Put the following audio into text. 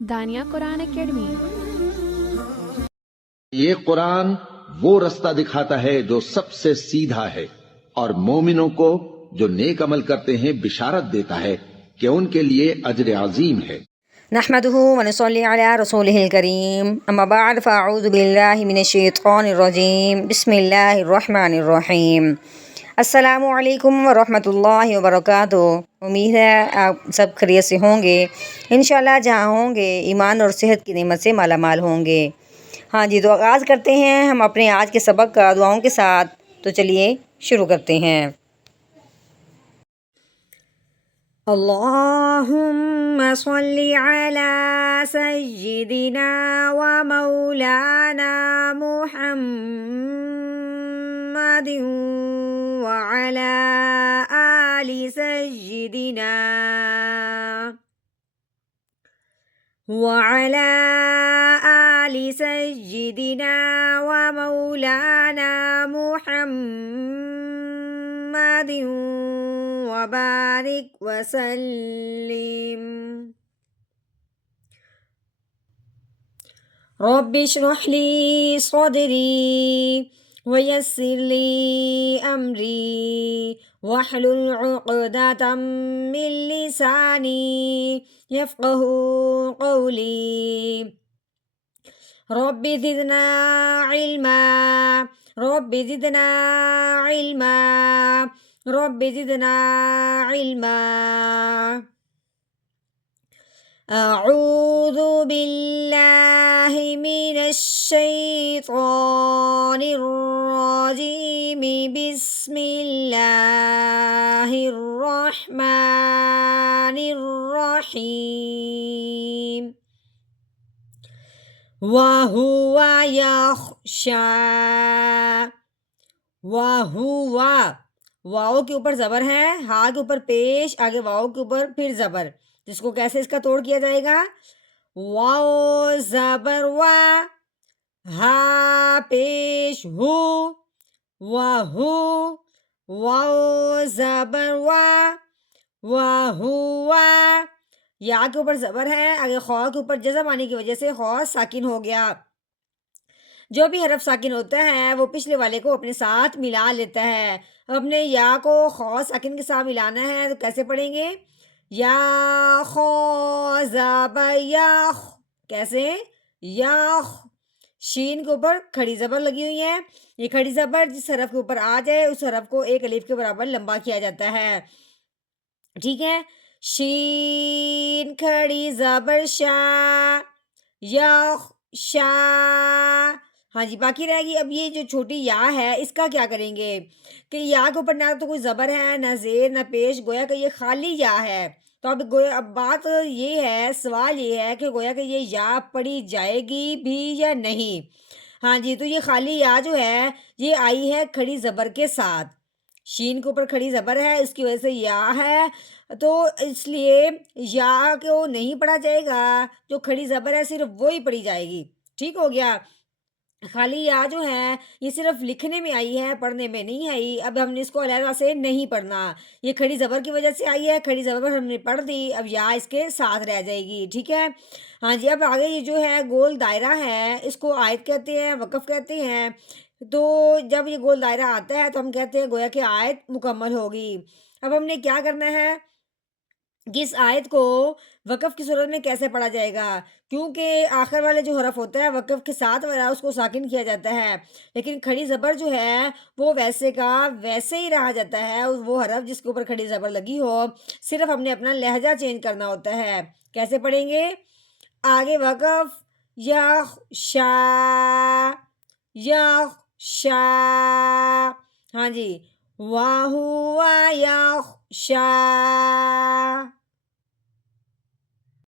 دانیہ قرآن academy. یہ قرآن وہ رستہ دکھاتا ہے جو سب سے سیدھا ہے، اور مومنوں کو جو نیک عمل کرتے ہیں بشارت دیتا ہے کہ ان کے لیے اجر عظیم ہے۔ نحمده ونصلي على رسوله الكريم اما بعد فاعوذ بالله من الشیطان الرجیم بسم اللہ الرحمن الرحیم۔ السلام علیکم ورحمۃ اللہ وبرکاتہ۔ امید ہے آپ سب خیریت سے ہوں گے، انشاءاللہ جہاں ہوں گے ایمان اور صحت کی نعمت سے مالا مال ہوں گے۔ ہاں جی، تو آغاز کرتے ہیں ہم اپنے آج کے سبق کا دعاؤں کے ساتھ۔ تو چلیے شروع کرتے ہیں۔ اللہم صلی علی سیدنا و مولانا محمد وعلی آل سیدنا وعلی آل سیدنا و مولانا محمد وبارک وسلم۔ رب اشرح لی صدری ویسر لی امری واحلل عقدۃ من لسانی یفقہوا قولی۔ رب زدنا علما رب زدنا علما رب زدنا علما۔ اعوذ باللہ من الشیطان الرجیم بسم اللہ الرحمن الرحیم۔ وَهُوَ يَخْشَىٰ وَهُوَ، واؤ کے اوپر زبر ہے، ہا کے اوپر پیش، آگے واؤ کے اوپر پھر زبر، جس کو کیسے اس کا توڑ کیا جائے گا؟ واؤ زبر وا، ہا پیش ہو، وَهُ، واؤ زبر وا، وَهُوَ، یا کے اوپر زبر ہے، آگے خوا کے اوپر جزم آنے کی وجہ سے خوا ساکن ہو گیا۔ جو بھی حرف ساکن ہوتا ہے وہ پچھلے والے کو اپنے ساتھ ملا لیتا ہے۔ اب اپنے یا کو خوا ساکن کے ساتھ ملانا ہے تو کیسے پڑھیں گے؟ یا خوا زبر یاخ، کیسے؟ یاخ، شین کے اوپر کھڑی زبر لگی ہوئی ہے، یہ کھڑی زبر جس حرف کے اوپر آ جائے اس حرف کو ایک الف کے برابر لمبا کیا جاتا ہے، ٹھیک ہے؟ شین کھڑی زبر شا، یاخ شا۔ ہاں جی، باقی رہے گی اب یہ جو چھوٹی یا ہے اس کا کیا کریں گے کہ یا کے اوپر نہ تو کوئی زبر ہے، نہ زیر، نہ پیش، گویا کہ یہ خالی یا ہے۔ تو اب بات یہ ہے، سوال یہ ہے کہ گویا کہ یہ یا پڑھی جائے گی بھی یا نہیں۔ ہاں جی، تو یہ خالی یا جو ہے یہ آئی ہے کھڑی زبر کے ساتھ، شین کے اوپر کھڑی زبر ہے، اس کی وجہ سے یا ہے، تو اس لیے یا کو نہیں پڑھا جائے گا، جو کھڑی زبر ہے صرف وہی پڑھی جائے گی، ٹھیک ہو گیا؟ خالی یا جو ہے یہ صرف لکھنے میں آئی ہے، پڑھنے میں نہیں آئی۔ اب ہم نے اس کو علیحدہ سے نہیں پڑھنا، یہ کھڑی زبر کی وجہ سے آئی ہے، کھڑی زبر ہم نے پڑھ دی، اب یا اس کے ساتھ رہ جائے گی، ٹھیک ہے؟ ہاں جی، اب آگے یہ جو ہے گول دائرہ ہے، اس کو آیت کہتے ہیں، وقف کہتے ہیں۔ تو جب یہ گول دائرہ آتا ہے تو ہم کہتے ہیں گویا کہ آیت مکمل ہوگی۔ اب ہم نے کیا کرنا ہے کہ اس آیت کو وقف کی صورت میں کیسے پڑھا جائے گا، کیونکہ آخر والے جو حرف ہوتا ہے وقف کے ساتھ والا اس کو ساکن کیا جاتا ہے، لیکن کھڑی زبر جو ہے وہ ویسے کا ویسے ہی رہا جاتا ہے، وہ حرف جس کے اوپر کھڑی زبر لگی ہو، صرف ہم نے اپنا لہجہ چینج کرنا ہوتا ہے۔ کیسے پڑھیں گے؟ آگے وقف یخ شا، یخ شا، ہاں جی، وَهُوَ يَخْشَىٰ،